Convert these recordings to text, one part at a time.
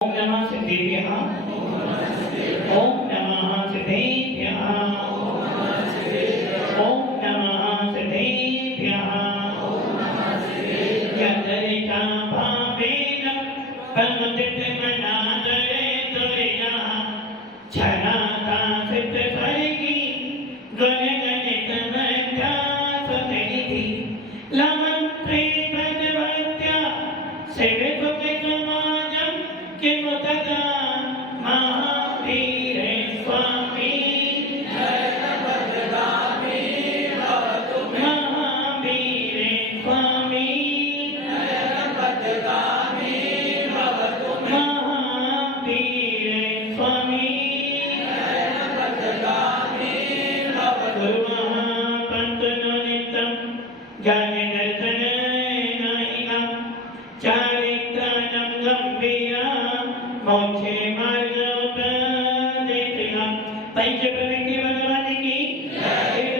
ओम नमः सिद्धेभ्यः। ओम नमः सिद्धेभ्यः। ओम नमः सिद्धेभ्यः। यदरिका भावेन प्रमुदितमनादरे दुर्या छनाता सिद्धस्वर्गी गुणगणितमध्यासनिधि लमन्त्रे तद्भक्त्या सेवितुकितमाजं किमुतदा महावीर स्वामी नयनपद्गामी भवतु महावीर स्वामी नयनपद्गामी भवतु महावीर स्वामी नयनपद्गामी भवतु महापन्तनो नित्यं ज्ञानदर्शननायिका चारित्राणं गम्भीरा मोक्षे मार्गोपदेशिका पंच प्रवृत्ति भगवान की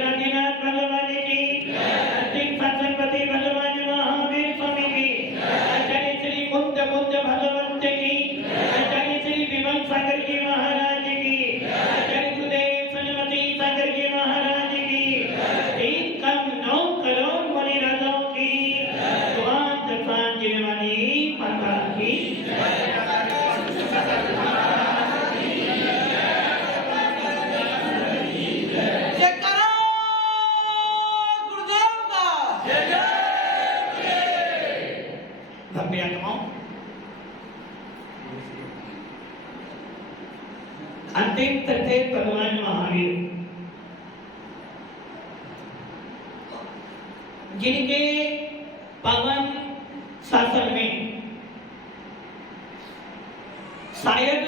रानीनाथ भगवान की अंतिम सत्संगपति भगवान महावीर स्वामी की आचार्य श्री कुंद भगवंत की आचार्य श्री विमल सागर जी महाराज की आचार्य गुरुदेव सनमती सागर जी महाराज की तीन कम 9 करोड़ मुनि राजाओं की स्वांत सांजीवनी माता की जयकारा गुरुदेव का भव्य आत्माओं अंतिम तथ्य भगवान महावीर जिनके पावन शासन में शायद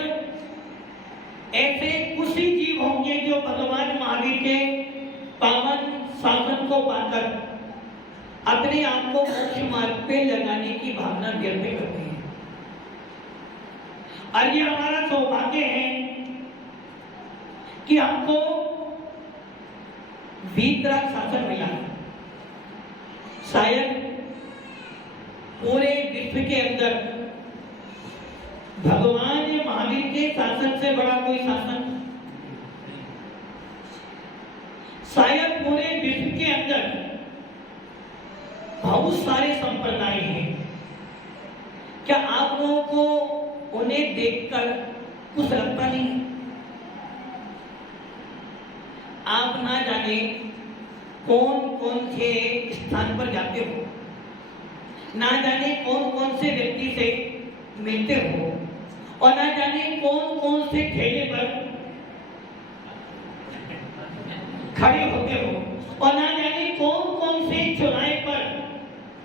ऐसे कुछ ही जीव होंगे जो भगवान महावीर के पावन शासन को पाकर अपने आप को मोक्ष मार्ग पे लगाने की भावना व्यक्त करते हैं। और ये हमारा सौभाग्य है कि हमको वीतराग शासन मिला है। शायद पूरे विश्व के अंदर भगवान महावीर के शासन से बड़ा कोई शासन, शायद पूरे विश्व के अंदर बहुत सारे संप्रदाय हैं। क्या आप लोगों को उन्हें देखकर कुछ लगता नहीं? आप ना जाने कौन कौन से स्थान पर जाते हो, ना जाने कौन कौन से व्यक्ति से मिलते हो, और ना जाने कौन कौन से ठेले पर खड़े होते हो, और ना जाने कौन कौन से चौराहे पर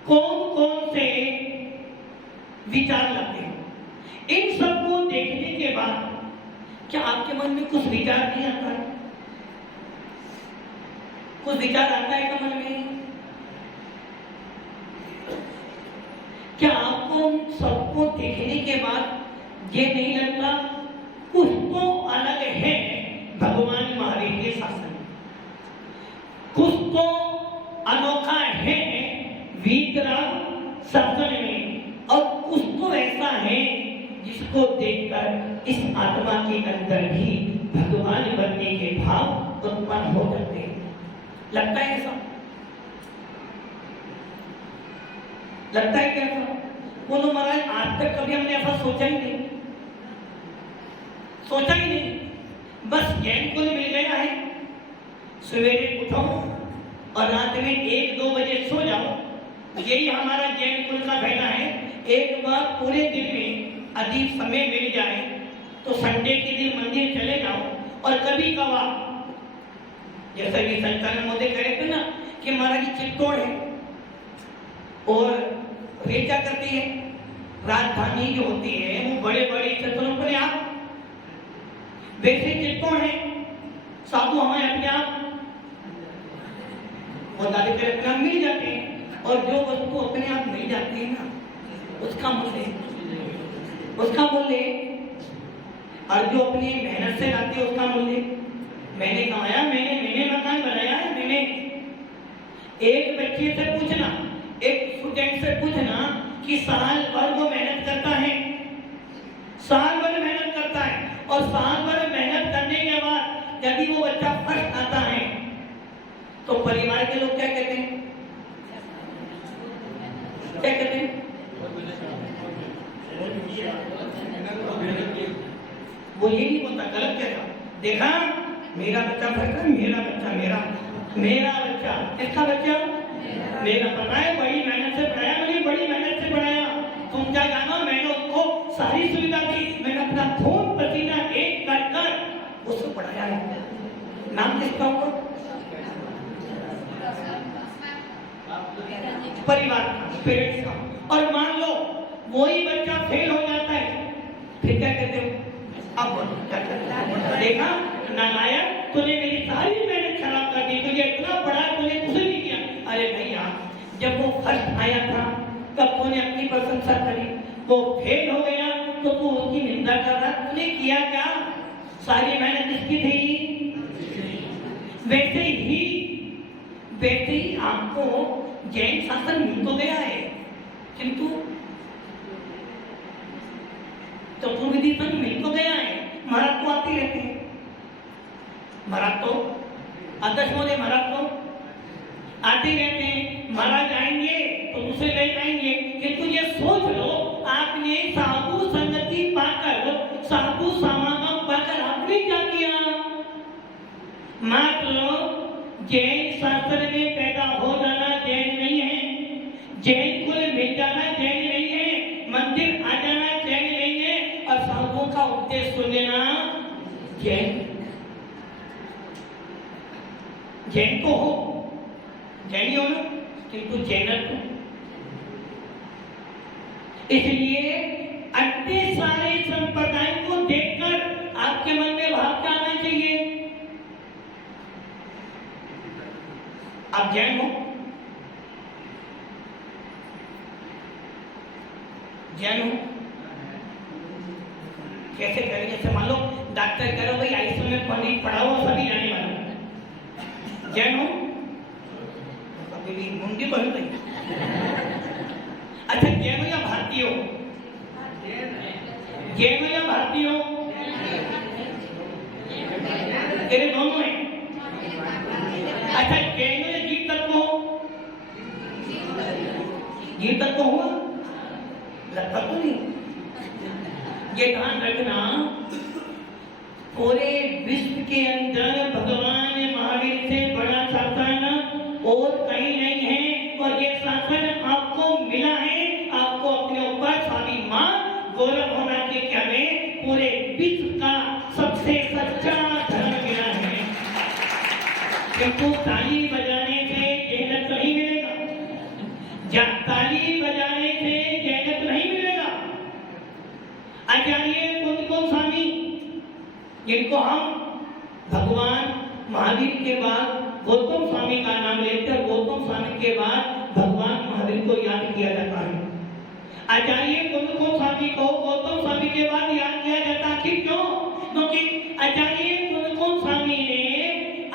कौन कौन से विचार लाते हो। इन सबको देखने के बाद क्या आपके मन में कुछ विचार नहीं आता है? कुछ विचार आता है क्या मन में? क्या आपको उन सबको देखने के बाद ये नहीं लगता कुछ तो अलग है भगवान महावीर के शासन, कुछ तो अनोखा है वीतराग शासन में, और कुछ तो ऐसा है जिसको देखकर इस आत्मा के अंदर भी भगवान बनने के भाव उत्पन्न हो जाते हैं। लगता है ऐसा? लगता है क्या ऐसा? बोलो महाराज, आज तक कभी हमने ऐसा सोचा ही नहीं, सोचा ही नहीं। बस ज्ञान कुल मिल गया है, सवेरे उठो और रात में 1-2 बजे सो जाओ, यही हमारा जैन कुल का कहना है। एक बार पूरे दिन में अधिक समय मिल जाए तो संडे के दिन मंदिर चले जाओ, और कभी कभार जैसा कि संचालन मोदी कह रहे थे ना कि महाराज चित्तौड़ है और रेल क्या करती है, राजधानी जो होती है वो बड़े बड़े क्षेत्रों पर आप वैसे चित्तौड़ है, साधु हमें अपने आप और दादी के अपने आप मिल जाते हैं, और जो वस्तु अपने आप मिल जाती है ना उसका मूल्य, और जो अपनी मेहनत से लाती है उसका मूल्य। मैंने कमाया, मैंने मकान बनाया है, मैंने। एक बच्चे से पूछना, एक स्टूडेंट से पूछना कि साल भर वो मेहनत करता है, साल भर मेहनत करता है और साल भर मेहनत करने के बाद यदि वो बच्चा फर्स्ट आता है तो परिवार के लोग क्या कहते हैं? क्या कहते हैं? वो ये नहीं बोलता, गलत कहता। देखा, मेरा बच्चा फर्स्ट है, मेरा बच्चा, मेरा बच्चा, किसका बच्चा? मेरा। पता है बड़ी मेहनत से पढ़ाया, मैंने बड़ी मेहनत से पढ़ाया। तुम क्या जानो, मैंने उसको सारी सुविधा दी, मैंने अपना खून पसीना एक कर कर उसको पढ़ाया है। नाम किसका होगा? परिवार का, पेरेंट्स का। और मान लो वही बच्चा फेल हो जाता है, फिर क्या कहते हो? अब क्या कहते हो? देखा नालायक, तूने मेरी सारी मेहनत खराब कर दी, तुझे इतना पढ़ा, तूने कुछ नहीं किया। अरे भैया, जब वो फर्स्ट आया था तब तूने अपनी प्रशंसा करी, वो फेल हो गया तो तू उसकी निंदा कर रहा। तूने किया क्या? सारी मेहनत किसकी थी? वैसे ही आपको जैन शासन मिल तो गया है, किंतु चतुर्विधि संघ मिल तो गया है। महाराज तो आते रहते हैं, महाराज तो अध्यक्ष महोदय, महाराज तो आते रहते हैं। महाराज आएंगे तो दूसरे ले आएंगे, किंतु ये सोच लो, आपने साधु संगति पाकर, साधु समागम पाकर आपने क्या किया? मात्र जैन शास्त्र में पैदा हो जाना जैन नहीं है, जैन कुल मिल जाना जैन नहीं है, मंदिर आ जाना जैन नहीं है, और साधुओं का उपदेश सुन लेना जैन। जैन तो हो, जैनी हो ना, किंतु जैनत्व। इसलिए अन्य सारे संप्रदाय को देखकर आपके मन में भाव क्या आना चाहिए? आप जैन हो, जैन हो, कैसे करेंगे? जैसे मान लो डॉक्टर कह रहे हो भाई आईसीयू में पानी पढ़ाओ, सभी जाने वाले जैन हो, कभी मुंडी तो नहीं। अच्छा, जैन हो या भारतीय हो? जैन हो या भारतीय हो? तेरे दोनों हैं। अच्छा, जैन हो या जीव तत्व हो? जीव तत्व हुआ, लगता तो नहीं। ये ध्यान रखना, पूरे विश्व के अंदर भगवान महावीर से बड़ा शासन और कहीं नहीं है, और ये शासन आपको मिला है। आपको अपने ऊपर स्वाभिमान, गौरव होना चाहिए कि हमें पूरे विश्व का सबसे सच्चा धर्म मिला है। किंतु ताली बजाने से जन्नत नहीं मिलेगा, जब ताली बजाने से जन्नत नहीं मिलेगा। आचार्य कुंद स्वामी, जिनको हम भगवान महावीर के बाद गौतम स्वामी का नाम लेते हैं, गौतम स्वामी के बाद भगवान महावीर को याद किया जाता है। आचार्य कुंद स्वामी को गौतम स्वामी के बाद याद किया जाता है। क्यों? क्योंकि आचार्य कुंद स्वामी ने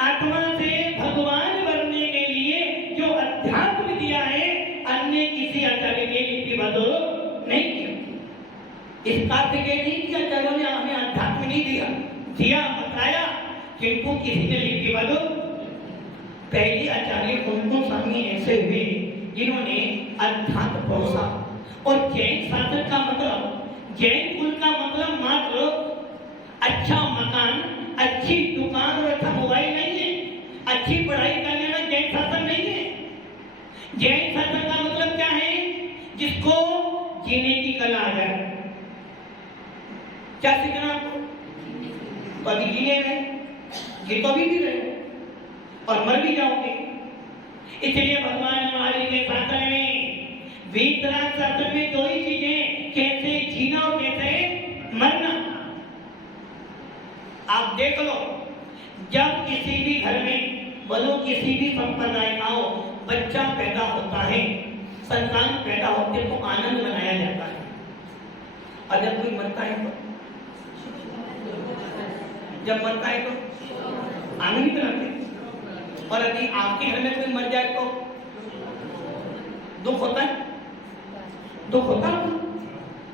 आत्मा से भगवान बनने के लिए जो अध्यात्म दिया है, अन्य किसी आचार्य ने लिपिबद्ध नहीं किया। इस कार्य के नहीं कि आचार्यों ने हमें अध्यात्म नहीं दिया, बताया, किंतु किसी ने लिपिबद्ध। पहले आचार्य कुंद स्वामी ऐसे हुए जिन्होंने अध्यात्म परोसा। और जैन शास्त्र का मतलब, जैन कुल का मतलब मात्र अच्छा मकान, अच्छी दुकान और अच्छा मोबाइल नहीं है, अच्छी पढ़ाई कर लेना जैन शास्त्र नहीं है। जैन शास्त्र का मतलब क्या है? जिसको जीने की कला आ जाए। क्या सीखना आपको? कभी जीने रहे, ये तो भी रहे और मर भी जाओगे। इसलिए भगवान महावीर के शास्त्र में, वीतराग शास्त्र में दो ही चीजें, कैसे जीना और कैसे मरना। आप देख लो, जब किसी भी घर में, बोलो किसी भी संप्रदाय का हो, बच्चा पैदा होता है, संतान पैदा होते तो आनंद मनाया जाता है। और जब कोई मरता है तो, जब मरता है तो आनंद मनाते। और यदि आपके घर में कोई मर जाए तो दुख होता है, दुख होता है।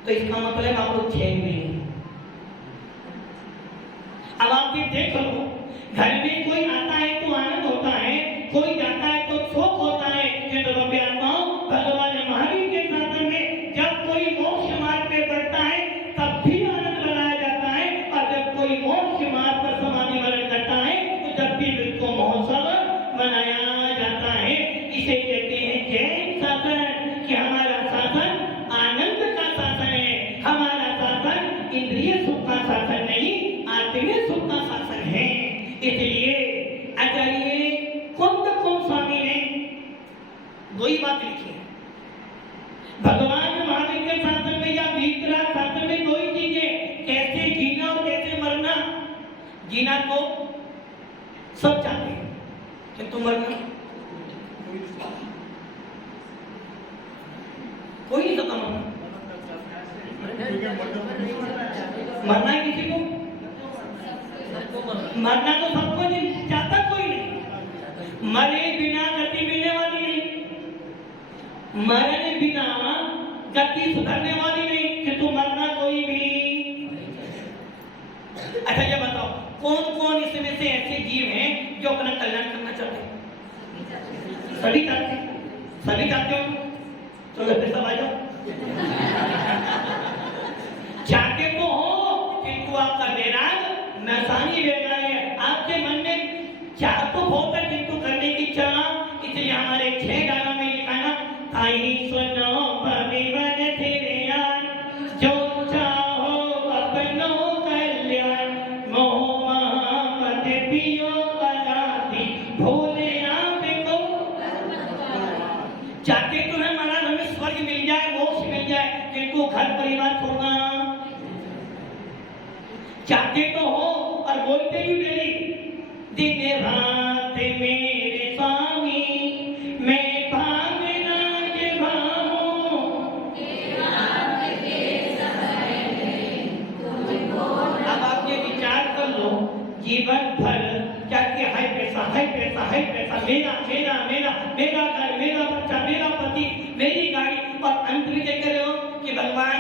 तो इसका मतलब आप लोग चैन में हैं। आप ये देख लो, घर में कोई आता है तो आनंद होता है, कोई जाता है तो शोक होता है। ये तो भव्य आत्माओं भगवान महावीर के शासन में जब कोई मोक्ष मार्ग पे बढ़ता है तब भी आनंद मनाया जाता है, और जब कोई मोक्ष मार्ग पर समाधि वरण करता है तो जब भी मृत्यु महोत्सव मनाया जाता है। इसे कहते हैं जैन शासन, कि हमारा शासन आनंद का शासन है, हमारा शासन इंद्रिय सुख का शासन नहीं, आत्मीय सुख का शासन है। इसलिए आचार्य कुंद स्वामी ने दो ही बात लिखी है, भगवान महावीर के शासन में या वीतराग शासन में दो ही चीजें, कैसे जीना और कैसे मरना। जीना तो सब चाहते हैं, किंतु मरना कोई नहीं चाहता। मरना है किसी को, मरना तो सबको चाहता, कोई नहीं। मरे बिना गति मिलने वाली नहीं, मरने बिना गति सुधरने वाली नहीं, कि तू मरना कोई भी। अच्छा ये बताओ, कौन कौन इसमें से ऐसे जीव हैं जो अपना कल्याण करना चाहते हैं? सभी चाहते हैं, सभी चाहते हो तो फिर सब आ जाओ। चाहते तो हो, किंतु आपका वैराग नसानी वैराग है, आपके मन में चाह तो बहुत है किंतु करने की इच्छा। इसलिए हमारे 6 गानों में लिखा ना, आई सुनो भविवन तेरे यार, जो चाहो अपनो कल्याण, मोह मत पियो अनादि भोले आपको। चाहते तो है महाराज हमें स्वर्ग मिल जाए, मोक्ष मिल जाए, किंतु घर परिवार छोड़ना चाहते तो हो और बोलते ही डेली, दिन रात मेरे स्वामी मैं भागना के भागो। अब आप ये विचार कर लो, जीवन भर क्या किया, है पैसा है पैसा है पैसा, मेरा मेरा मेरा मेरा घर, मेरा बच्चा, मेरा पति, मेरी गाड़ी, और अंत में क्या कर रहे हो कि भगवान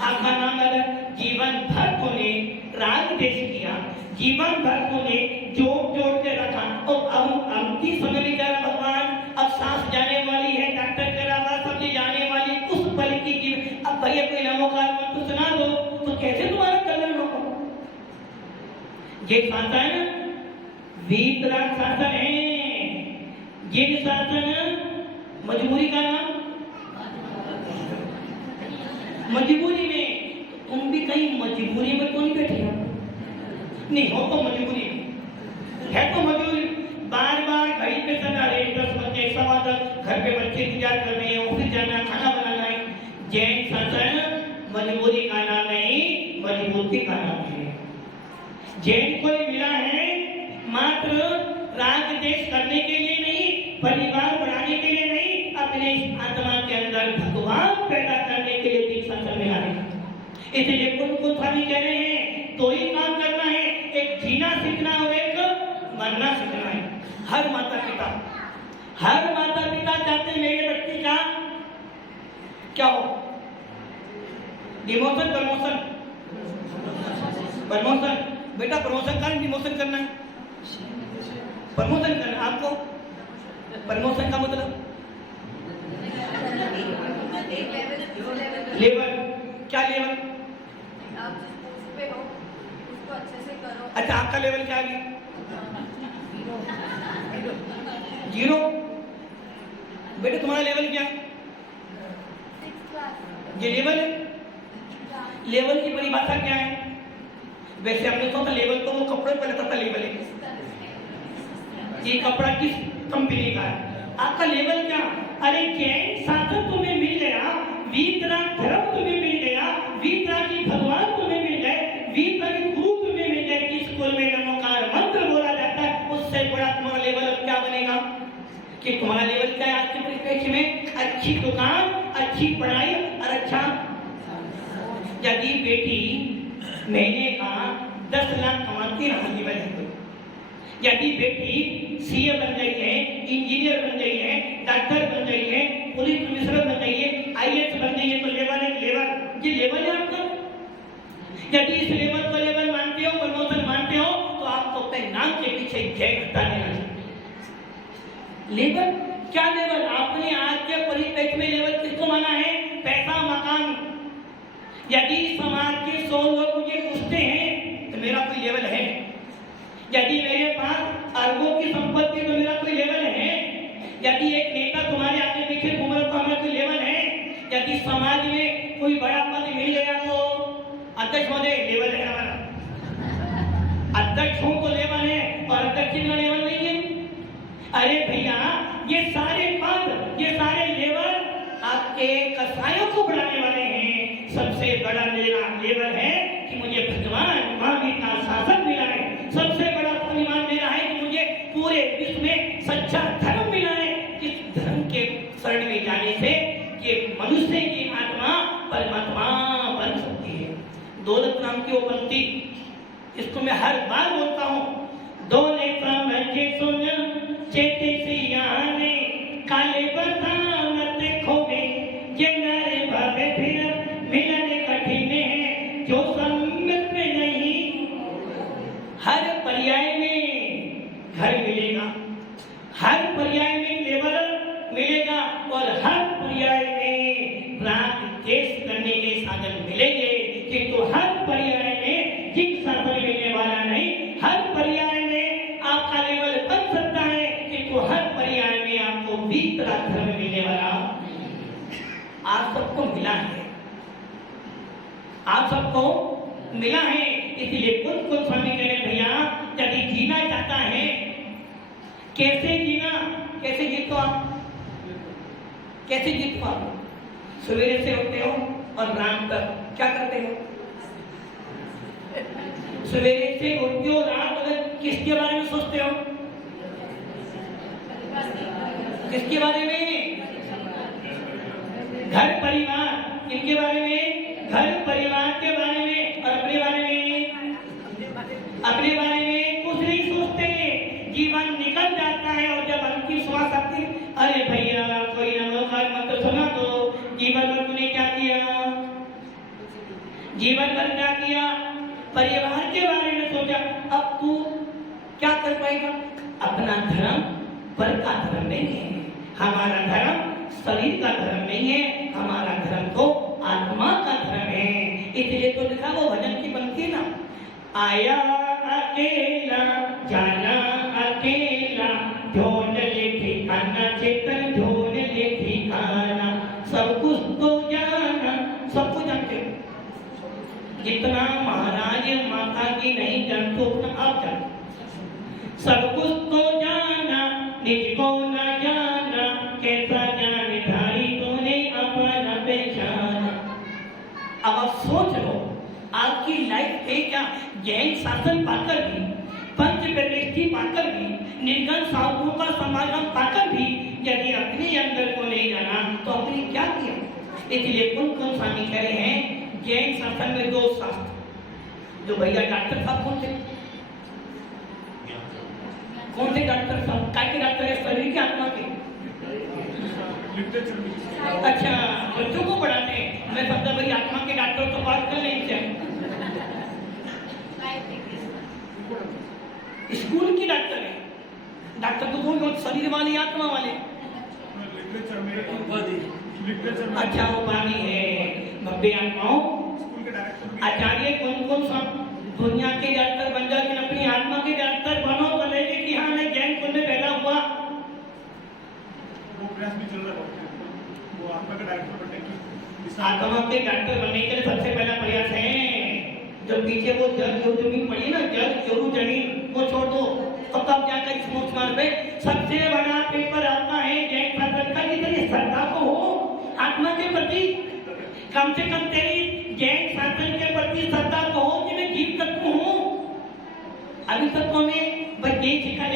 आपका नाम लगा। जीवन भर तूने राग देश किया, जीवन भर तूने जोड़ जोड़ के रखा, और अब अंतिम समय में कह रहा भगवान अब सांस जाने वाली है, डॉक्टर कह रहा सब्जी जाने वाली, उस पल की जीवन अब भैया कोई नमोकार मत सुना दो तो कैसे तुम्हारा कल्याण होगा। ये शासन वीतराग शासन है, जिन शासन मजबूरी का नाम, मजबूरी में तुम भी कहीं मजबूरी में तो नहीं बैठे हो, नहीं हो तो मजबूरी है, तो मजबूरी बार बार घर पे सदा रहे, 10 बजे 10:15 घर पे बच्चे इंतजार कर रहे हैं, ऑफिस जाना, खाना बनाना है। जैन शासन मजबूरी का नाम नहीं, मजबूती का नाम है। जैन को मिला है मात्र राग देश करने के लिए नहीं, परिवार बढ़ाने के लिए नहीं, अपने आत्मा के अंदर भगवान पैदा करने के लिए भी शासन मिला है। इसलिए कुंद स्वामी कह रहे हैं दो ही काम करना है, एक जीना सीखना और एक मरना सीखना है। हर माता पिता चाहते हैं मेरे बच्चे का क्या हो, डिमोशन प्रमोशन, बेटा प्रमोशन का डिमोशन करना है, प्रमोशन करना। आपको प्रमोशन का मतलब लेवल, क्या लेवल? आप जिस पोस्ट पे हो उसको अच्छे से करो। अच्छा आपका लेवल क्या है? 0। बेटे तुम्हारा लेवल क्या है? 6th class. ये लेवल है। लेवल की परिभाषा क्या है? वैसे हमने सोचा लेवल तो वो कपड़े पे लगता था, लेवल है ये कपड़ा किस कंपनी का है, आपका लेवल क्या? अरे जैन शासन तुम्हें मिल गया, वीतराग धर्म तुम्हें मिल गया, वीतरागी भगवान तुम्हें मिल गए, वीतरागी गुरु तुम्हें मिल गए, किस स्कूल में नमोकार मंत्र बोला जाता है, उससे बड़ा तुम्हारा लेवल अब क्या बनेगा? कि तुम्हारा लेवल क्या है आज के परिप्रेक्ष्य में? अच्छी दुकान, अच्छी पढ़ाई और अच्छा। यदि बेटी महीने का 10 लाख कमाती रही है, यदि बेटी सीए बन गई है, इंजीनियर बन गई है, डॉक्टर बन गई है, पुलिस कमिश्नर बन गई है, आईएएस बन गई है, तो लेवल है, लेवल ये लेवल है आपका। यदि इस लेवल को लेवल मानते हो, प्रमोशन मानते हो, तो आपको अपने नाम के पीछे जैन हटा देना चाहिए। लेवल क्या लेवल? आपने आज के परिप्रेक्ष्य में लेवल किसको माना है? पैसा, मकान। यदि समाज के 100 लोग मुझे पूछते हैं तो मेरा कोई लेवल है? यदि मेरे पास अरबों की संपत्ति तो मेरा कोई लेवल है? यदि एक नेता तुम्हारे आगे पीछे घूम रहा तो हमारा कोई लेवल है? यदि समाज में कोई बड़ा पद मिल गया तो अध्यक्ष महोदय लेवल है हमारा, अध्यक्ष हूं तो लेवल है और अध्यक्ष का लेवल नहीं है। अरे भैया, ये सारे पद, ये सारे लेवल आपके कसायों को बढ़ाने वाले हैं। सबसे बड़ा मेरा लेवल है कि मुझे भगवान महावीर का शासन मिला है। सबसे बड़ा परिमाण मेरा है कि मुझे पूरे विश्व में सच्चा धर्म मिला है। इस धर्म के शरण में जाने से ये मनुष्य की आत्मा परमात्मा बन सकती है। दौलत नाम की वो बंती, इसको मैं हर बार बोलता हूँ। दौलत समझे सुन चेते सियाने, काले बदामत खोवे, ये नर भवे फिर मिलने कठिन है, जो सम्मत में नहीं। हर पर्याय में घर मिलेगा, हर पर्याय में लेवल मिलेगा और हर पर्याय में प्राप्त देश करने के साधन मिलेंगे। किंतु हर पर्याय में जिन साधन मिलने वाला नहीं, हर पर्याय में आपका लेवल बन सकता है, किंतु हर पर्याय में आपको भीतर धर्म मिलने वाला आप सबको मिला है, आप सबको मिला है। इसलिए कुछ स्वामी कह रहे भैया, यदि जीना चाहता है, कैसे जीना, कैसे जीतो आप, कैसे जीतो आप? सवेरे से उठते हो और रात तक क्या करते हो? सवेरे से उठते हो, रात तक किसके बारे में सोचते हो? किसके बारे में? घर परिवार। किसके बारे में? घर परिवार के बारे में। और अपने बारे में? अपने बारे में कुछ नहीं सोचते। जीवन निकल जाता है और जब अंतिम श्वास आती है, अरे भैया कोई नमोकार मंत्र सुना दो। जीवन भर तूने क्या किया? जीवन भर क्या किया? परिवार के बारे में सोचा। अब तू क्या कर पाएगा? अपना धर्म पर का धर्म नहीं है। हमारा धर्म शरीर का धर्म नहीं है, हमारा धर्म तो आत्मा का धर्म है। इसलिए तो लिखा वो भजन की बनती है ना, आया अकेला जाना अकेला, ढूंढ ले ठिकाना चेतन, ढूंढ ले ठिकाना। सब कुछ तो जाना, सब कुछ जानते हो। जितना महाराज माता की नहीं जानते उतना आप जानते। सब कुछ तो जाना, निज को न जाना, कैसा जान धारी तूने अपना पहचाना। अब आप सोच लो, आपकी लाइफ है क्या? जैन शासन पाकर भी, पंच प्रतिष्ठी पाकर भी, निर्गुण साधुओं का समागम पाकर भी यदि अपने अंदर को नहीं जाना तो अपने क्या किया? इसलिए कौन स्वामी कह रहे हैं जैन शासन में 2 शास्त्र। जो भैया डॉक्टर साहब कौन थे? कौन थे डॉक्टर साहब? काय के डॉक्टर है? शरीर के, आत्मा के? अच्छा, बच्चों को पढ़ाते हैं। मैं समझा भाई आत्मा के डॉक्टर तो बात कर लेंगे क्या? स्कूल की डॉक्टर है। डॉक्टर तो कौन? शरीर वाले, आत्मा वाले? अच्छा, वो पानी है। भव्य आत्माओं, आचार्य कौन सा दुनिया के डॉक्टर बन जाए, लेकिन अपनी आत्मा के डॉक्टर बनो तो लेके कि हाँ मैं जैन कुल में पैदा हुआ। वो प्रयास भी चल रहा है, वो आत्मा के डॉक्टर बनने की। आत्मा के डॉक्टर बनने के लिए सबसे पहला प्रयास है, जो पीछे वो जल जो जमीन पड़ी ना, जल जोरू जमीन वो छोड़ दो। तब तक क्या कर स्मोक मार पे सबसे बड़ा पेपर आता है जैन शासन का। जितनी श्रद्धा तो हो आत्मा के प्रति, कम से कम तेरी जैन शासन के प्रति श्रद्धा तो हो कि मैं जीव तत्व हूँ। अभी तत्व में बस ये सिखा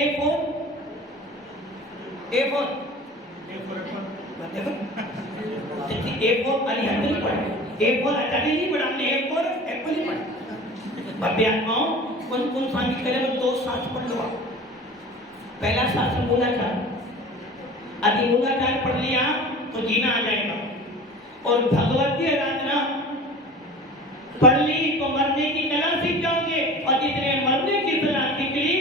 A4 अरिहंत नहीं पढ़ा, A4 आचार्य नहीं पढ़ा, हमने A4 एप्पल नहीं पढ़ा। भव्य आत्माओं, कौन स्वामी करे वो 2 शास्त्र पढ़ लो आप। पहला शास्त्र मूलाचार। अभी मूलाचार पढ़ लिया तो जीना आ जाएगा। और भगवती आराधना पढ़ ली तो मरने की कला सीख जाओगे। और जितने मरने की कला सीख ली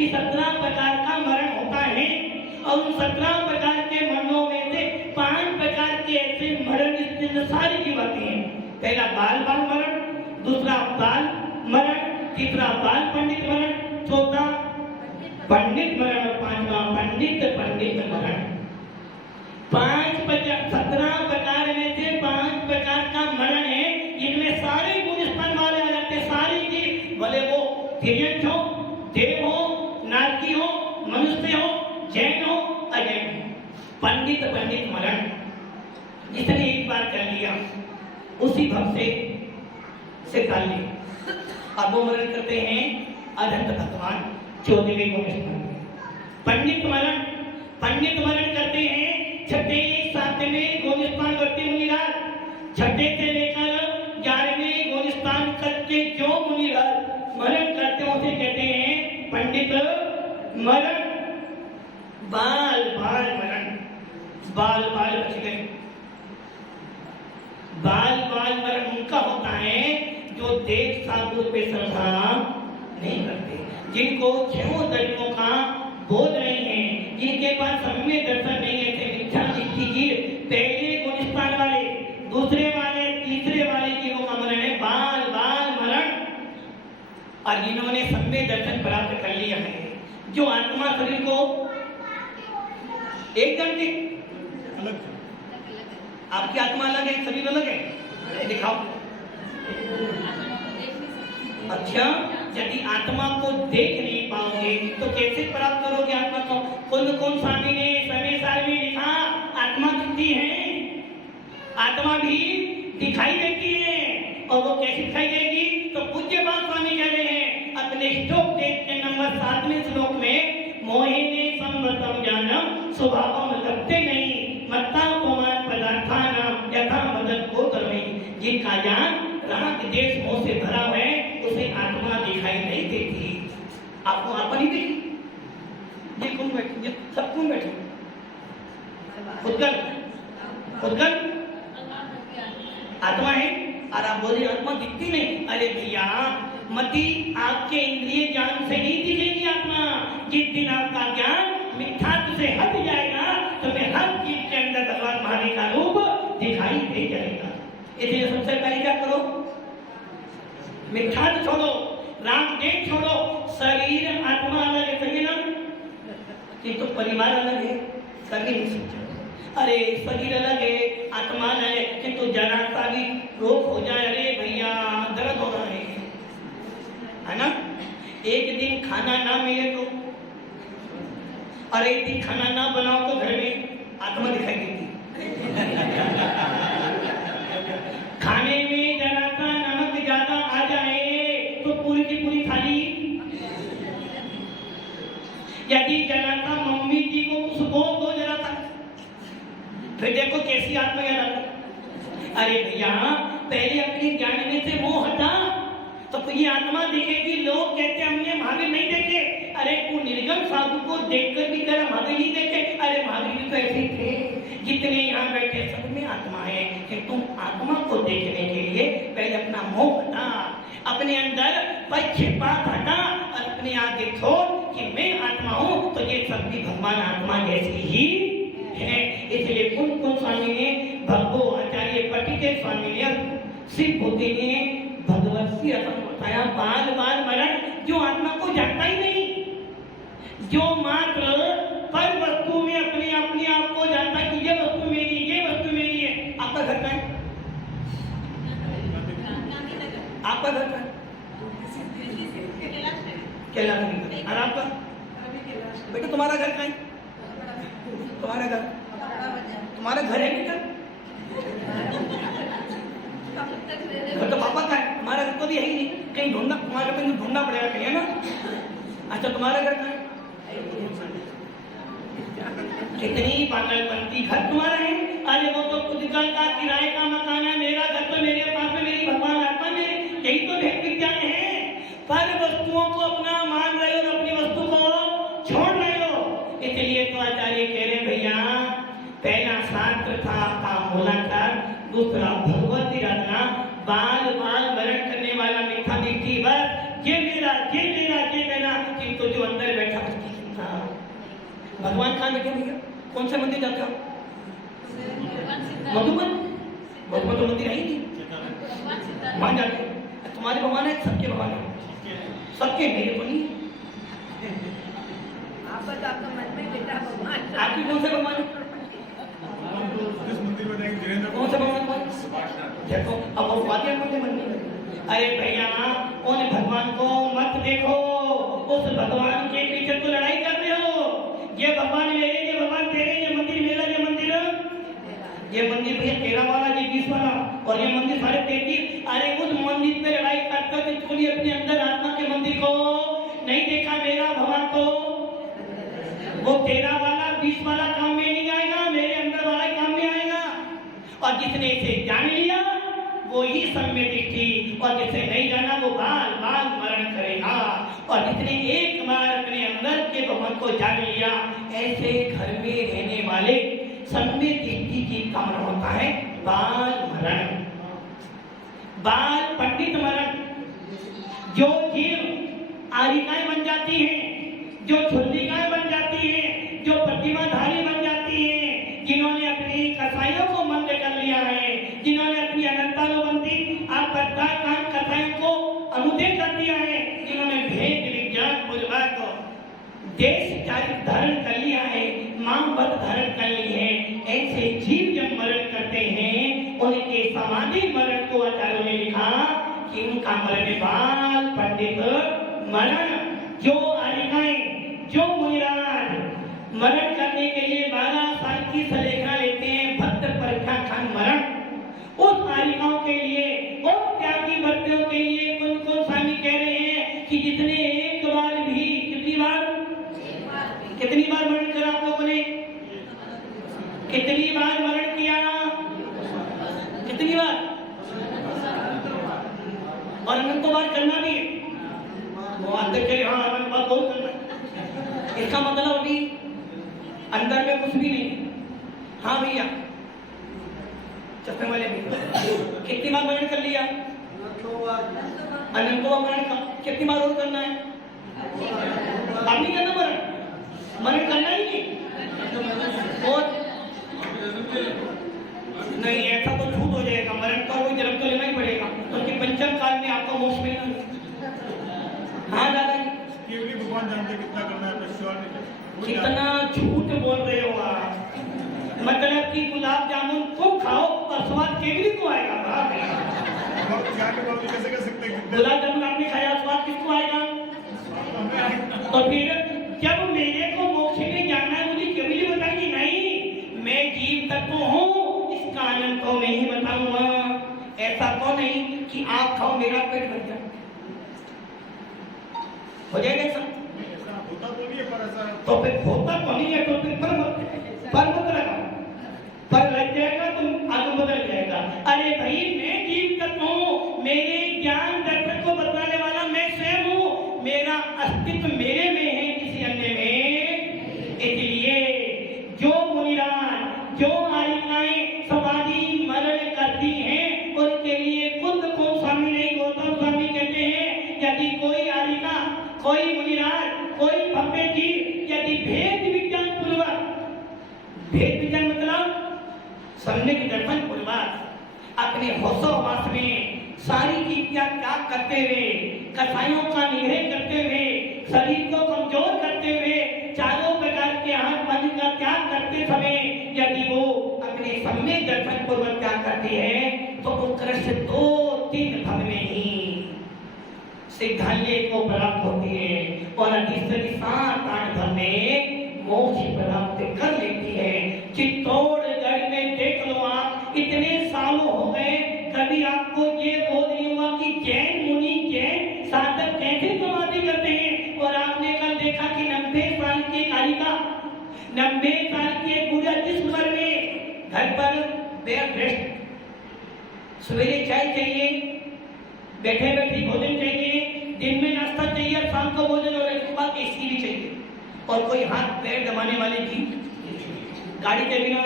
कि 17 प्रकार का मरण होता है और उन 17 प्रकार के मरणों में से 5 प्रकार के ऐसे मरण इस संसार की बातें हैं। पहला बाल बाल मरण, दूसरा बाल मरण, तीसरा बाल पंडित मरण, चौथा पंडित मरण और पांचवा पंडित पंडित मरण। 17 प्रकार में से 5 प्रकार का मरण है। इनमें सारे गुण स्थान वाले आ जाते हैं, सारी चीज, भले वो तिर्यक हो, देव हो, नारकी हो, मनुष्य हो, जैन हो, अजैन हो। पंडित पंडित मरण जिसने एक बार कर लिया उसी भक्त से कर लिया। अब वो मरण करते हैं अनंत भगवान 14वें गुण स्थान में। पंडित मरण करते हैं 6वें 7वें गुण स्थान वर्ती मुनिराज। 6ठे से लेकर 11वें गुण स्थान तक के जो मुनिराज मरण करते हैं उसे कहते हैं पंडित मरण। बाल बाल मरण, बाल बाल बच गए। बाल बाल मरण उनका होता है जो देव साधु पे श्रद्धा नहीं करते, जिनको छहों दर्जों का बोध नहीं है, जिनके पास सम्य दर्शन नहीं है, मिथ्या दृष्टि की पहले गुण स्थान वाले, दूसरे वाले, तीसरे वाले जीवों का मरण है बाल बाल मरण। और जिन्होंने सम्य दर्शन प्राप्त कर लिया है, जो आत्मा शरीर को एक घंटे अलग आपकी आत्मा अलग है, शरीर अलग है, दिखाओ। अच्छा, यदि आत्मा को देख नहीं पाओगे तो कैसे प्राप्त करोगे आत्मा को? कौन स्वामी ने समय साल में लिखा आत्मा दिखती है, आत्मा भी दिखाई देती है। और वो कैसे दिखाई देगी? तो पूज्य बात स्वामी कह रहे हैं अपने श्लोक के नंबर 7वें श्लोक में, मोहिने संवृतम ज्ञानम स्वभावम लभते नहीं मत्ता पुमान पदार्थानाम यथा मदन को धर्मी। जिनका ज्ञान राग देश मोह से भरा है उसे आत्मा दिखाई नहीं देती। आपको आत्मा नहीं दिखी? ये कौन बैठे? ये सब कौन बैठे? खुदगल आत्मा है और आप बोल रहे आत्मा दिखती नहीं। अरे भैया, मति आपके इंद्रिय ज्ञान से नहीं दिखेगी आत्मा। जिस दिन आपका ज्ञान मिथ्यात्व से हट जाएगा तो मैं हर चीज के अंदर भगवान महावीर का रूप दिखाई दे जाएगा। इसलिए सबसे पहले क्या करो? मिथ्यात्व छोड़ो, राग देश छोड़ो। शरीर आत्मा अलग है, सही ना? ये तो परिवार अलग है, सभी नहीं समझो। अरे शरीर अलग है, आत्मा अलग है, किंतु जरा सा भी रोग हो जाए, अरे भैया दर्द हो रहा है ना? एक दिन खाना ना मिले तो, और एक दिन खाना ना बनाओ तो घर में आत्मा दिखाई देती। खाने में जरा सा नमक ज्यादा आ जाए तो पूरी की पूरी थाली, यदि जरा सा मम्मी जी को कुछ बोल दो जरा सा, फिर देखो कैसी आत्मा याद आती। अरे भैया, पहले अपने ज्ञान में से मोह हटा तो ये आत्मा दिखेगी। लोग कहते हमने महावीर नहीं देखे। अरे तू निर्गम साधु को देखकर भी कर महावीर नहीं देखे। अरे महावीर भी तो ऐसे थे, जितने यहाँ बैठे सब में आत्मा है। कि तुम आत्मा को देखने के लिए पहले अपना मोह हटा, अपने अंदर पक्षपात हटा और अपने आगे छोड़ कि मैं आत्मा हूँ, तो ये सब भी भगवान आत्मा जैसी ही है। इसलिए कुन स्वामी ने, भगवो आचार्य पट्टिके स्वामी ने, शिव भूति ने भगवत की रकम बताया बाल बाल मरण। जो आत्मा को जानता ही नहीं, जो मात्र पर वस्तु में अपने आप को जानता कि ये वस्तु मेरी, ये वस्तु मेरी है। आपका घर का है? आपका घर का है? कैलाश नहीं। और आपका बेटा तुम्हारा घर का है? तुम्हारा घर है बेटा? घर तो पापा का है, तुम्हारा घर तो भी है ही नहीं। कहीं ढूंढना, तुम्हारे पे ढूंढना पड़ेगा कहीं, है ना? अच्छा, तुम्हारा घर का है? कितनी पागलपंती। घर तुम्हारा है? अरे वो तो खुद का किराए का मकान है। मेरा घर तो मेरे पास में, मेरी भगवान आत्मा मेरे, यही तो भेद विज्ञान है। पर वस्तुओं को अपना मान रहे हो और अपनी वस्तु को छोड़ रहे हो। इसलिए तो आचार्य कह रहे भैया, पहला शास्त्र था आपका मूलाधार, दूसरा भगवती रचना, बाल बाल मरण करने वाला मिथ्या दृष्टि, बस ये मेरा, ये मेरा, ये मेरा। किंतु जो अंदर बैठा हाँ भगवान कहाँ बैठे भैया? कौन से मंदिर जाते हो? मधुबन? मधुबन तो मंदिर है ही नहीं, वहां जाते हो। तुम्हारे भगवान है? सबके भगवान है, सबके, मेरे को नहीं। आप तो आपका मन में बेटा भगवान आपकी कौन से भगवान है? जिस मंदिर में जाएंगे वीरेंद्र कौन से भगवान को? देखो अब वो वाद्य मुझे मन नहीं लगे। अरे भैया उन भगवान को मत देखो, उस भगवान के पीछे तो लड़ाई कर रहे हो। ये भगवान मेरे, ये भगवान तेरे, ये मंदिर मेरा, ये मंदिर भैया 13 वाला, ये 20 वाला, और ये मंदिर 33.5। अरे उस मंदिर पे लड़ाई करते हो तो अपने अंदर आत्मा के मंदिर को नहीं देखा मेरा भगवान को। वो 13 वाला 20 वाला काम में नहीं आएगा, मेरे अंदर वाला काम में आएगा। और जिसने इसे जान लिया वो ही सम्यक दृष्टि, और जिसे नहीं जाना वो बाल बाल मरण करेगा। और जिसने एक बार अपने अंदर के भगवान को जान लिया, ऐसे घर में रहने वाले सम्यक दृष्टि की कारण होता है बाल मरण, बाल पंडित मरण। जो जीव आरिकाएं बन जाती हैं, जो छुल्लिकाएं बन जाती हैं, जो प्रतिमाधारी बन जाती हैं, जिन्होंने अपनी कसाइयों को मंद कर लिया है, जिन्होंने अपनी अनंतानुबंधी कसाइयों को अनुदेय कर दिया है, जिन्होंने भेद विज्ञान पूर्वक देश धारण कर लिया है, मां बद धारण कर ली है, ऐसे जीव जब मरण करते हैं उनके समाधि मरण को आचार्यों ने लिखा कि उनका मरण बाल पंडित मरण। जो आरिकाएं, जो मुनिराज मरण करने के लिए 12 साल की सलेखा लेते हैं, भक्त परीक्षा खान मरण। उस आरिकाओं के लिए, उन त्यागी भक्तों के लिए उनको स्वामी कह रहे हैं कि जितने एक बार भी, कितनी बार मरण करा आप लोगों ने? कितनी बार मरण किया? कितनी बार? और अनंत बार करना भी है। वो अंदर के हाँ अनंत बार बहुत करना, इसका मतलब अभी अंदर में कुछ भी नहीं। हाँ भैया चश्मे वाले भी कितनी बार मरण कर लिया? अनंत बार मरण कितनी बार और करना है? अब नहीं करना मरण, मरण करना ही नहीं। और नहीं ऐसा तो झूठ हो जाएगा, मरण का कोई जन्म तो लेना ही पड़ेगा, क्योंकि पंचम काल में आपको मोक्ष मिलना नहीं। हाँ दादाजी केवली भगवान जानते कितना करना है, कितना झूठ बोल रहे हो आप। मतलब कि गुलाब जामुन खूब खाओ और स्वाद केवली को आएगा। कैसे कर सकते हैं? गुलाब जामुन आपने खाया, स्वाद किसको आएगा? तो फिर जब मेरे को मोक्ष में जाना है मुझे केवली बताएगी नहीं, मैं जीव तत्व हूँ, इसका आनंद तो मैं ही बताऊंगा। ऐसा तो नहीं कि आप खाओ मेरा पेट भर जाए, हो जाएगा ऐसा? होता तो नहीं है, पर ऐसा तो फिर होता तो नहीं है, तो फिर पर मत लगाओ, पर लग जाएगा तुम आगे बदल जाएगा। अरे भाई मैं जीव तत्व हूँ, मेरे ज्ञान दर्शन को बदलाने वाला मैं स्वयं हूँ, मेरा अस्तित्व मेरे में है, किसी अन्य में। इसलिए जो मुनिराज, जो आरिकाएं समाधि मरण करती हैं, उनके लिए कुंद को स्वामी नहीं, गौतम स्वामी कहते हैं यदि कोई आरिका, कोई मुनिराज, कोई भव्य जीव यदि भेद विज्ञान पूर्वक, भेद विज्ञान मतलब सम्यक दर्शन पूर्वक अपने होशोवास में सारी चीजें त्याग करते हुए, कसाइयों का निग्रह करते हुए, शरीर को कमजोर करते हुए, चारों प्रकार के आहार पानी का त्याग करते समय यदि वो अपने सम्यक दर्शन पूर्वक त्याग करती है तो उत्कृष्ट 2-3 भव में ही सिद्धांत को प्राप्त होती है और अधिष्ठानी 7-8 भव में मोक्ष प्राप्त कर लेती है। चित्तौड़गढ़ में देख लो आप, इतने सालों हो गए, कभी आपको ये बोध नहीं हुआ कि जैन मुनि, जैन साधक कैसे समाधि करते हैं। और आपने कल देखा कि 90 साल की कालिका, 90 साल के बूढ़ा जिस उम्र में घर पर बेड रेस्ट, सवेरे चाय चाहिए, बैठे बैठे भोजन चाहिए, दिन में नाश्ता चाहिए, शाम को भोजन, और इसके बाद एसी भी चाहिए, और कोई हाथ पैर दबाने वाले जी गाड़ी के बिना।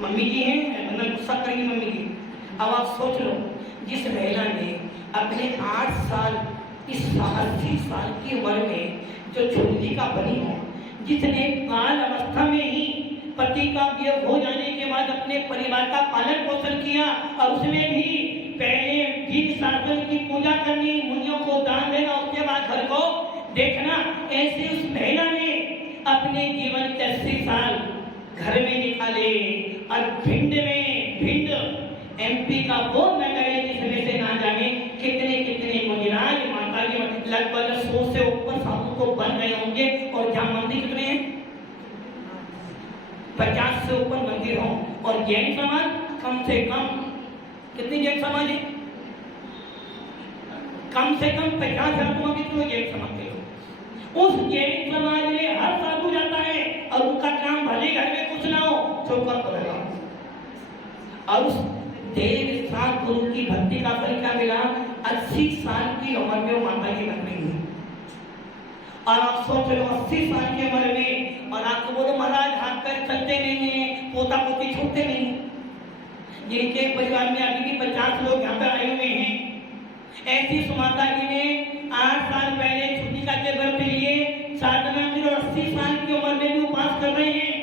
मम्मी जी हैं, मतलब गुस्सा करेंगी मम्मी जी। अब आप सोच लो, जिस महिला ने अपने 8 साल इस 80 साल की उम्र में जो चुल्ली का बनी हो, जिसने बाल अवस्था में ही पति का वियोग हो जाने के बाद अपने परिवार का पालन पोषण किया और उसमें भी पहले जीव शासन की पूजा करनी, मुनियों को दान देना, उसके बाद घर को देखना, ऐसे उस महिला ने अपने जीवन के 80 साल घर में निकाले और भिंड एमपी का वो नगर है जिसमें से ना जाने कितने कितने मुनिराज माता जी लगभग 100 से ऊपर साधु तो बन गए होंगे और जहाँ मंदिर कितने हैं 50 से ऊपर मंदिर हो और जैन समाज कम से कम कितनी जैन समाज है कम से कम 50,000 कितने जैन समाज के लोग उस जैन समाज में हर साधु जाता है और उनका काम भले घर में कुछ ना हो चौका पर लगा और उस देव सात गुरु की भक्ति का फल क्या मिला 80 साल की उम्र में माता जी बन गई है और आप सोच लो 80 साल की उम्र में और आपको बोलो महाराज हाथ पैर चलते नहीं है पोता पोती छूटते नहीं जिनके परिवार में अभी भी 50 लोग यहाँ पर आए हुए हैं ऐसी सुमाता जी ने 8 साल पहले छुट्टी का व्रत लिए साधना की और 80 साल की उम्र में भी उपास कर रहे हैं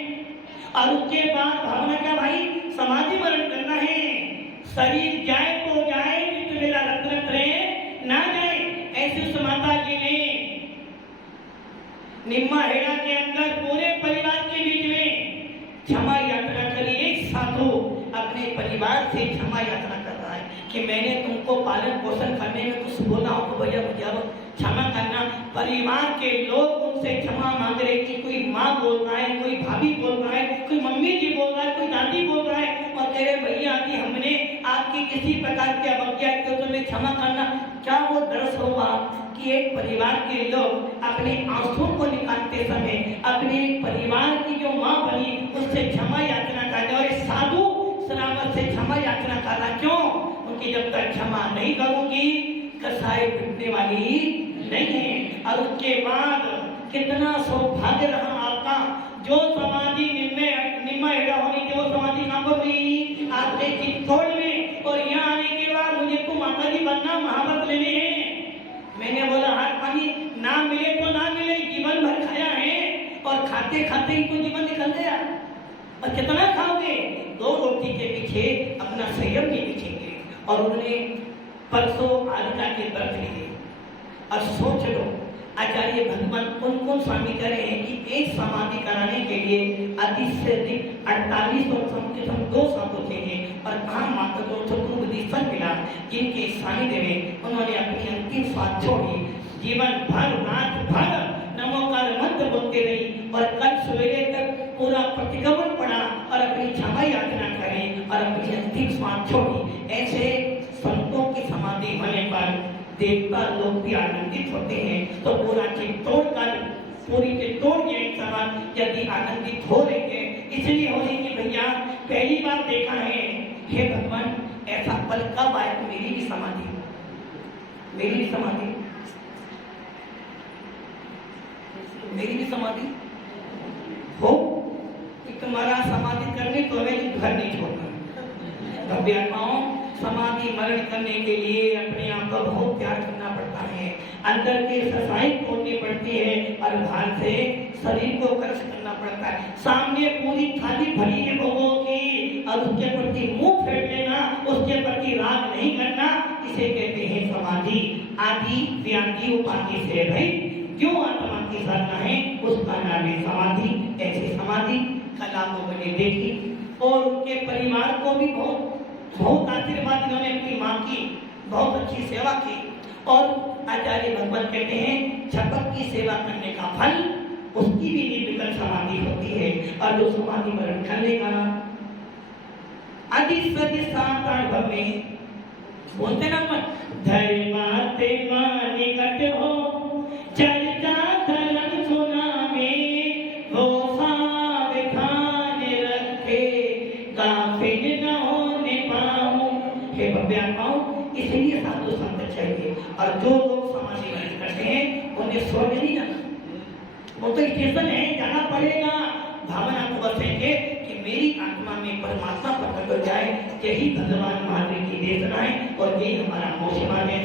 और उसके बाद भावना क्या भाई समाधि वरण करना है शरीर जाए तो जाए तो मेरा रत्न रहे ना जाए ऐसी सुमाता जी ने निम्मा हेड़ा के अंदर पूरे परिवार के बीच में क्षमा यात्रा करी एक साधु अपने परिवार से क्षमा यात्रा कर रहा है कि मैंने तुमको पालन पोषण करने में कुछ बोला हो तो भैया मुझे अब क्षमा करना परिवार के लोग उनसे क्षमा मांग रहे कि कोई माँ बोल रहा है कोई भाभी बोल रहा है कोई मम्मी जी बोल रहा है कोई दादी बोल रहा है और कह रहे भैया कि हमने आपकी किसी प्रकार की अवज्ञा की तो तुम्हें क्षमा करना क्या वो दर्श होगा कि एक परिवार के लोग अपने आंसू को निकालते समय अपने परिवार की जो माँ बनी उससे क्षमा याचना करते और साधु सलामत से क्षमा याचना करना क्यों उनकी जब तक क्षमा नहीं करूंगी कसाई बिकने वाली नहीं है और उसके बाद कितना सौभाग्य रहा आपका जो समाधि निम्मा हेड़ा होने की वो समाधि कहाँ पर हुई आपके चित्तौड़ में और यहाँ आने के बाद मुझे तो माता जी बनना महाव्रत लेने हैं मैंने बोला हाथ पानी ना मिले तो ना मिले जीवन भर खाया है और खाते खाते ही तो जीवन निकल गया और कितना खाओगे 2 रोटी के पीछे अपना संयम नहीं बिछेंगे और उन्होंने परसों आदिका के व्रत लिए और सोच लो आचार्य भगवान कौन स्वामी कह रहे हैं कि एक समाधि कराने के लिए अधिक से अधिक 48 और कम से कम 2 साधु चाहिए और आम माता को चतुर्वेदी मिला जिनके सानिध्य में उन्होंने अपनी अंतिम श्वास छोड़ी जीवन भर रात भर नमोकार मंत्र बोलते रही और कल सवेरे तक पूरा प्रतिक्रमण पड़ा और अपनी क्षमा याचना करें और अपनी अंतिम श्वास छोड़ी ऐसे संतों की समाधि होने पर देवता लोग भी आनंदित होते हैं तो पूरा चित्तौड़ का पूरी चित्तौड़ जैन समाज यदि आनंदित हो रही है इसलिए हो रही कि भैया पहली बार देखा है हे भगवान ऐसा पल कब आया तो मेरी भी समाधि हो कि तुम्हारा समाधि करने को हमें घर नहीं छोड़ना भव्य आत्माओं समाधि मरण करने के लिए अपने आप का बहुत प्यार करना पड़ता है अंदर की सफाई तोड़नी पड़ती है और बाहर से शरीर को कर्ष करना पड़ता है सामने पूरी थाली भरी है भोगों की और उसके प्रति मुंह फेर लेना उसके प्रति राग नहीं करना इसे कहते हैं समाधि आदि व्याधि उपाधि से रहित जो आत्मा की साधना है उसका नाम है समाधि ऐसी समाधि कला लोगों ने देखी और उनके परिवार को भी बहुत आशीर्वाद इन्होंने अपनी माँ की बहुत अच्छी सेवा की और आचार्य भगवत कहते हैं छपक की सेवा करने का फल उसकी भी निर्विकल्प समाधि होती है और जो समाधि मरण करने का अधिसति सातार में बोलते ना मत धर्माते निकट हो चर्चा धर्म सुना में वो सावधान रखे गाफिल न होने पाऊं हे भव्यात्माओं इसलिए साधु संत चाहिए और जो लोग समाधि ग्रहण करते हैं उन्हें स्वर्ग नहीं जाना वो तो स्टेशन है जाना पड़ेगा भावना को बसेंगे कि मेरी आत्मा में परमात्मा प्रकट हो जाए यही भगवान महावीर की देशना है और यही हमारा मोक्ष मार्ग है